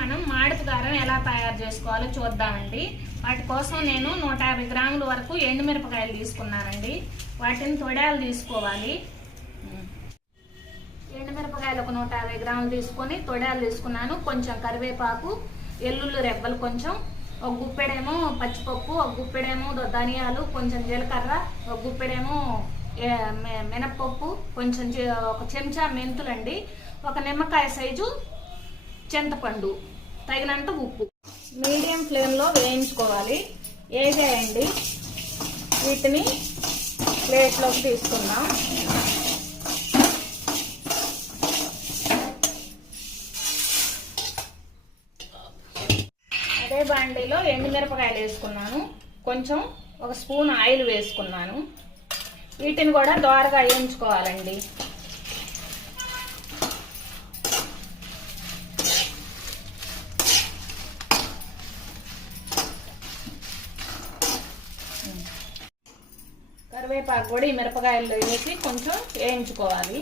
మనం మామిడి కారం ఎలా తయారు చేసుకోవాలో చూద్దామండి. వాటి కోసం నేను 150 గ్రాముల వరకు ఎండుమిరపకాయలు తీసుకున్నానండి. వాటిని తొడాలు తీసుకోవాలి. ఎండుమిరపకాయలు ఒక 150 గ్రాములు తీసుకొని తొడాలు తీసుకున్నాను. కొంచెం కరివేపాకు, ఎల్లుల్లి రెబ్బలు కొంచెం, ఒక గుప్పెడేమో పచ్చిపప్పు, ఒక గుప్పెడేమో ధనియాలు, కొంచెం జీలకర్ర, ఒక గుప్పెడేమో మినప్పప్పు, కొంచెం ఒక చెంచా మెంతులండి, ఒక నిమ్మకాయ సైజు చింతపండు, తగినంత ఉప్పు. మీడియం ఫ్లేమ్లో వేయించుకోవాలి. వేగాయండి, వీటిని ప్లేట్లోకి తీసుకుందాం. అదే బాండీలో ఎండుమిరపకాయలు వేసుకున్నాను. కొంచెం ఒక స్పూన్ ఆయిల్ వేసుకున్నాను. వీటిని కూడా దోరగా వేయించుకోవాలండి. కరివేపాకు కూడా ఈ మిరపకాయల్లో వేసి కొంచెం వేయించుకోవాలి.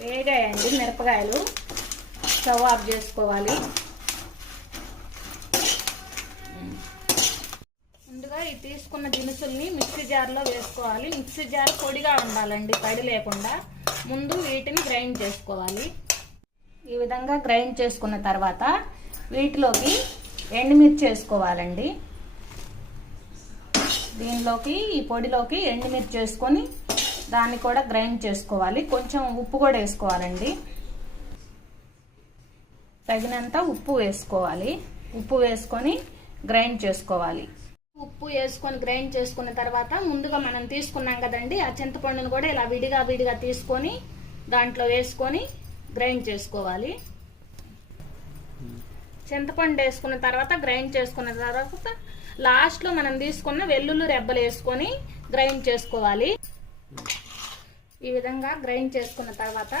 వేగాయండి మిరపకాయలు, స్టవ్ ఆఫ్ చేసుకోవాలి. ముందుగా ఈ తీసుకున్న దినుసుల్ని మిక్సీ జార్లో వేసుకోవాలి. మిక్సీ జార్ పొడిగా ఉండాలండి, తడి లేకుండా. ముందు వీటిని గ్రైండ్ చేసుకోవాలి. ఈ విధంగా గ్రైండ్ చేసుకున్న తర్వాత వీటిలోకి ఎండుమిర్చి వేసుకోవాలండి. దీనిలోకి ఈ పొడిలోకి ఎండుమిర్చి వేసుకొని దాన్ని కూడా గ్రైండ్ చేసుకోవాలి. కొంచెం ఉప్పు కూడా వేసుకోవాలండి, తగినంత ఉప్పు వేసుకోవాలి. ఉప్పు వేసుకొని గ్రైండ్ చేసుకోవాలి. ఉప్పు వేసుకొని గ్రైండ్ చేసుకున్న తర్వాత ముందుగా మనం తీసుకున్నాం కదండి, ఆ చింతపండును కూడా ఇలా విడిగా తీసుకొని దాంట్లో వేసుకొని గ్రైండ్ చేసుకోవాలి. చింతపండు వేసుకున్న తర్వాత గ్రైండ్ చేసుకున్న తర్వాత లాస్ట్లో మనం తీసుకున్న వెల్లుల్లి రెబ్బలు వేసుకొని గ్రైండ్ చేసుకోవాలి. ఈ విధంగా గ్రైండ్ చేసుకున్న తర్వాత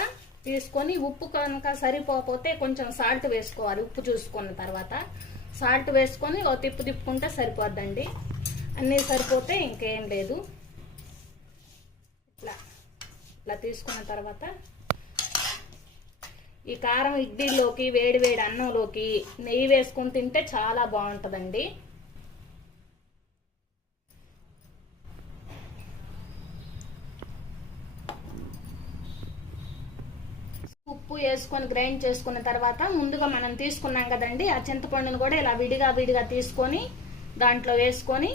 తీసుకొని ఉప్పు కనుక సరిపోతే కొంచెం సాల్ట్ వేసుకోవాలి. ఉప్పు చూసుకున్న తర్వాత సాల్ట్ వేసుకొని ఓ తిప్పుకుంటే సరిపోద్దండి. అన్నీ సరిపోతే ఇంకేం లేదు. ఇట్లా తీసుకున్న తర్వాత ఈ కారం ఇడ్లీలోకి, వేడి అన్నంలోకి నెయ్యి వేసుకొని తింటే చాలా బాగుంటుందండి. ఉప్పు వేసుకొని గ్రైండ్ చేసుకున్న తర్వాత ముందుగా మనం తీసుకున్నాం కదండి, ఆ చింతపండును కూడా ఇలా విడిగా తీసుకొని దాంట్లో వేసుకొని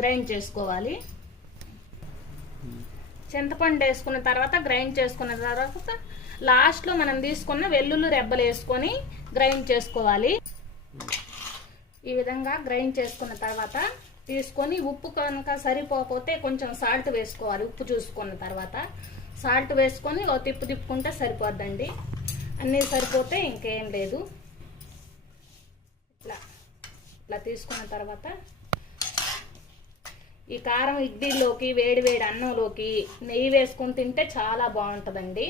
గ్రైండ్ చేసుకోవాలి. చింతపండు వేసుకున్న తర్వాత గ్రైండ్ చేసుకున్న తర్వాత లాస్ట్లో మనం తీసుకున్న వెల్లుల్లి రెబ్బలు వేసుకొని గ్రైండ్ చేసుకోవాలి. ఈ విధంగా గ్రైండ్ చేసుకున్న తర్వాత తీసుకొని ఉప్పు కనుక సరిపోతే కొంచెం సాల్ట్ వేసుకోవాలి. ఉప్పు చూసుకున్న తర్వాత సాల్ట్ వేసుకొని ఓ తిప్పుకుంటే సరిపోద్దండి. అన్నీ సరిపోతే ఇంకేం లేదు. ఇట్లా తీసుకున్న తర్వాత ఈ కారం ఇడ్లీలోకి, వేడి అన్నంలోకి నెయ్యి వేసుకొని తింటే చాలా బాగుంటుందండి.